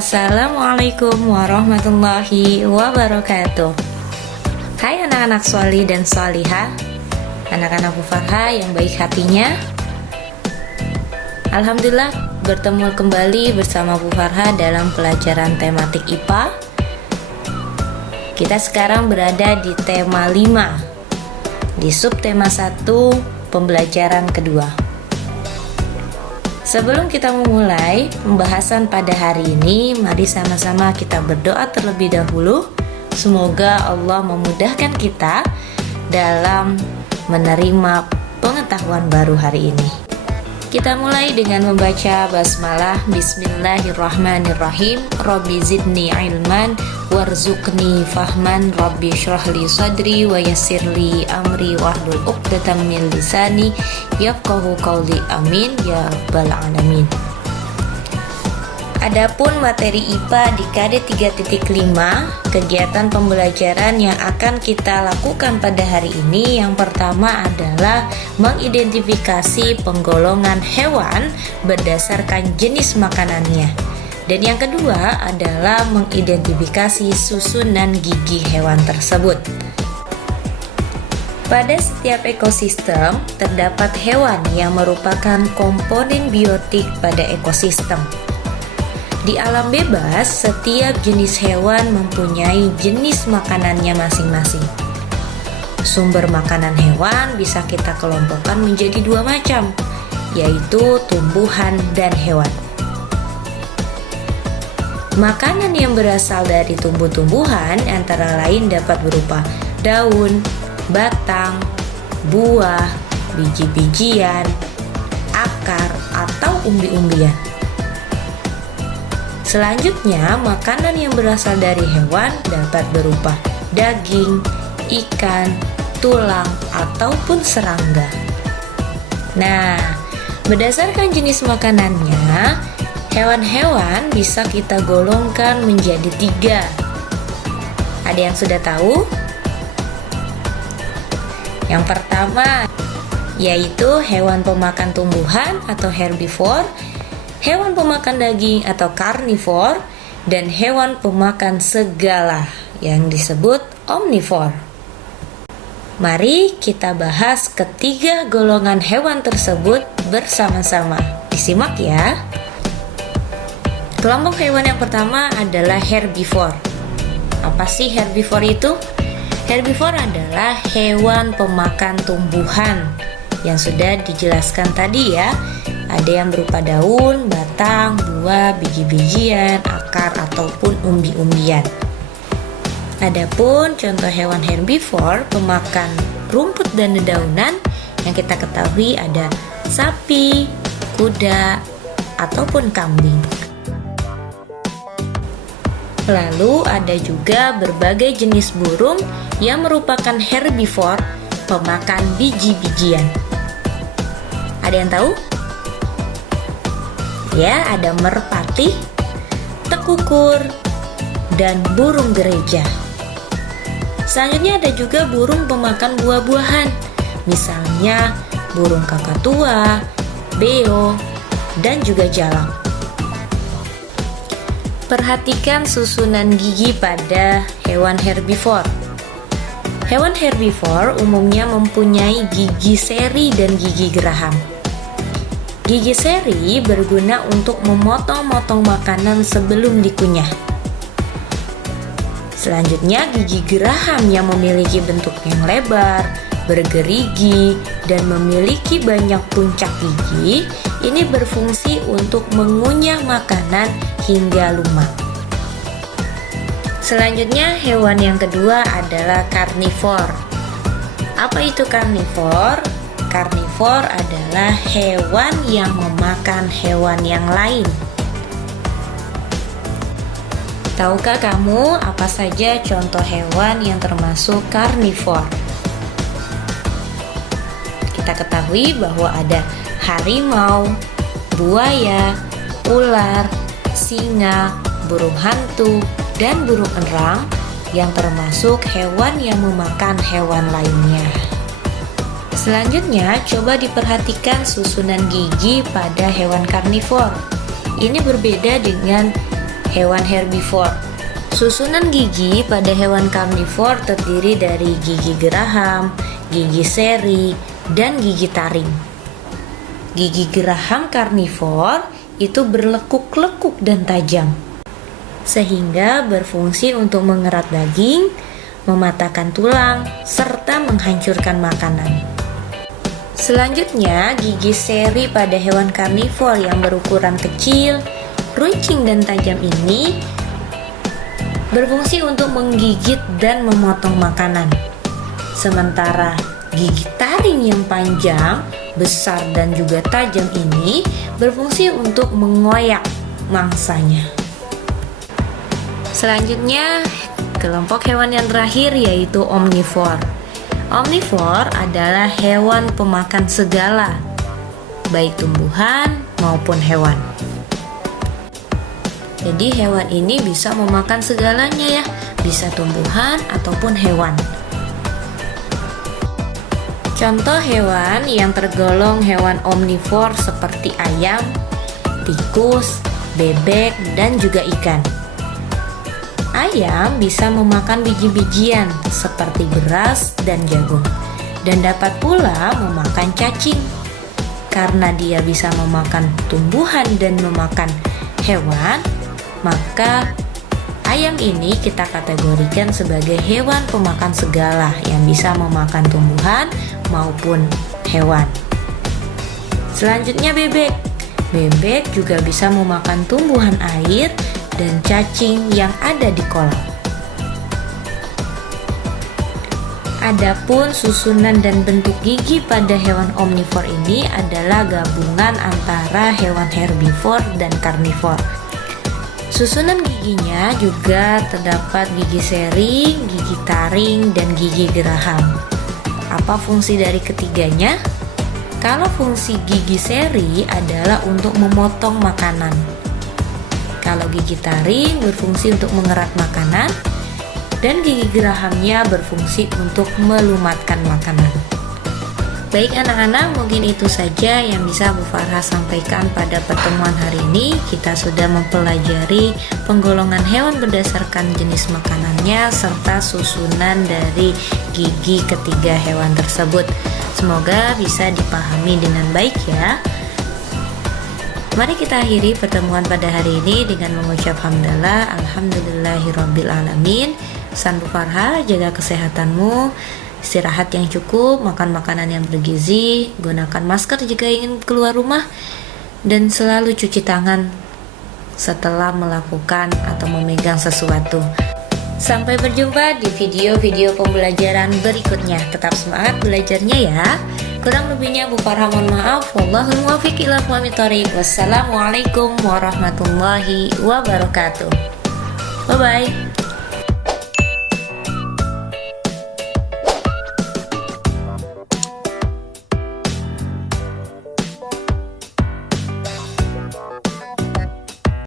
Assalamualaikum warahmatullahi wabarakatuh. Hai anak-anak sholih dan sholihah, anak-anak Bu Farha yang baik hatinya. Alhamdulillah bertemu kembali bersama Bu Farha dalam pelajaran tematik IPA. Kita sekarang berada di tema 5, di subtema 1, pembelajaran kedua. Sebelum kita memulai pembahasan pada hari ini, mari sama-sama kita berdoa terlebih dahulu. Semoga Allah memudahkan kita dalam menerima pengetahuan baru hari ini. Kita mulai dengan membaca basmalah. Bismillahirrahmanirrahim. Rabbi zidni ilman warzuqni fahman. Rabbi syrahli sadri wa yassirli amri wahlul 'uqdatam min lisani yafqahu qawli. Amin ya rabbal alamin. Adapun materi IPA di KD 3.5, kegiatan pembelajaran yang akan kita lakukan pada hari ini, yang pertama adalah mengidentifikasi penggolongan hewan berdasarkan jenis makanannya. Dan yang kedua adalah mengidentifikasi susunan gigi hewan tersebut. Pada setiap ekosistem terdapat hewan yang merupakan komponen biotik pada ekosistem. Di alam bebas, setiap jenis hewan mempunyai jenis makanannya masing-masing. Sumber makanan hewan bisa kita kelompokkan menjadi 2 macam, yaitu tumbuhan dan hewan. Makanan yang berasal dari tumbuh-tumbuhan antara lain dapat berupa daun, batang, buah, biji-bijian, akar, atau umbi-umbian. Selanjutnya, makanan yang berasal dari hewan dapat berupa daging, ikan, tulang, ataupun serangga. Nah, berdasarkan jenis makanannya, hewan-hewan bisa kita golongkan menjadi 3. Ada yang sudah tahu? Yang pertama yaitu hewan pemakan tumbuhan atau herbivore, hewan pemakan daging atau karnivor, dan hewan pemakan segala yang disebut omnivor. Mari kita bahas ketiga golongan hewan tersebut bersama-sama. Disimak ya. Kelompok hewan yang pertama adalah herbivore. Apa sih herbivore itu? Herbivore adalah hewan pemakan tumbuhan yang sudah dijelaskan tadi ya. Ada yang berupa daun, batang, buah, biji-bijian, akar, ataupun umbi-umbian. Adapun contoh hewan herbivore pemakan rumput dan dedaunan yang kita ketahui ada sapi, kuda, ataupun kambing. Lalu ada juga berbagai jenis burung yang merupakan herbivore pemakan biji-bijian. Ada yang tahu? Ya, ada merpati, tekukur, dan burung gereja. Selanjutnya ada juga burung pemakan buah-buahan, misalnya burung kakatua, beo, dan juga jalang. Perhatikan susunan gigi pada hewan herbivore. Hewan herbivore umumnya mempunyai gigi seri dan gigi geraham. Gigi seri berguna untuk memotong-motong makanan sebelum dikunyah. Selanjutnya, gigi geraham yang memiliki bentuk yang lebar, bergerigi, dan memiliki banyak puncak gigi, ini berfungsi untuk mengunyah makanan hingga lumak. Selanjutnya, hewan yang kedua adalah karnivor. Apa itu karnivor? Karnivor adalah hewan yang memakan hewan yang lain. Tahukah kamu apa saja contoh hewan yang termasuk karnivor? Kita ketahui bahwa ada harimau, buaya, ular, singa, burung hantu, dan burung elang yang termasuk hewan yang memakan hewan lainnya. Selanjutnya, coba diperhatikan susunan gigi pada hewan karnivor. Ini berbeda dengan hewan herbivore. Susunan gigi pada hewan karnivor terdiri dari gigi geraham, gigi seri, dan gigi taring. Gigi geraham karnivor itu berlekuk-lekuk dan tajam, sehingga berfungsi untuk mengerat daging, mematahkan tulang, serta menghancurkan makanan. Selanjutnya, gigi seri pada hewan karnivor yang berukuran kecil, runcing dan tajam ini berfungsi untuk menggigit dan memotong makanan. Sementara gigi taring yang panjang, besar dan juga tajam ini berfungsi untuk mengoyak mangsanya. Selanjutnya, kelompok hewan yang terakhir yaitu omnivore. Omnivore adalah hewan pemakan segala, baik tumbuhan maupun hewan. Jadi hewan ini bisa memakan segalanya ya, bisa tumbuhan ataupun hewan. Contoh hewan yang tergolong hewan omnivore seperti ayam, tikus, bebek, dan juga ikan. Ayam bisa memakan biji-bijian seperti beras dan jagung, dan dapat pula memakan cacing. Karena dia bisa memakan tumbuhan dan memakan hewan, maka ayam ini kita kategorikan sebagai hewan pemakan segala yang bisa memakan tumbuhan maupun hewan. Selanjutnya bebek. Bebek juga bisa memakan tumbuhan air dan cacing yang ada di kolam. Adapun susunan dan bentuk gigi pada hewan omnivore ini adalah gabungan antara hewan herbivore dan karnivor. Susunan giginya juga terdapat gigi seri, gigi taring, dan gigi geraham. Apa fungsi dari ketiganya? Kalau fungsi gigi seri adalah untuk memotong makanan. Kalau gigi taring berfungsi untuk mengerat makanan, dan gigi gerahamnya berfungsi untuk melumatkan makanan. Baik anak-anak, mungkin itu saja yang bisa Bu Farha sampaikan pada pertemuan hari ini. Kita sudah mempelajari penggolongan hewan berdasarkan jenis makanannya serta susunan dari gigi ketiga hewan tersebut. Semoga bisa dipahami dengan baik ya. Mari kita akhiri pertemuan pada hari ini dengan mengucap hamdalah, alhamdulillahirabbil alamin. Pesan Bu Farha, jaga kesehatanmu, istirahat yang cukup, makan makanan yang bergizi, gunakan masker jika ingin keluar rumah, dan selalu cuci tangan setelah melakukan atau memegang sesuatu. Sampai berjumpa di video-video pembelajaran berikutnya. Tetap semangat belajarnya ya. Kurang lebihnya Bu Farha mohon maaf. Wallahul muwaffiq ila aqwamit thoriq. Wassalamualaikum warahmatullahi wabarakatuh. Bye bye.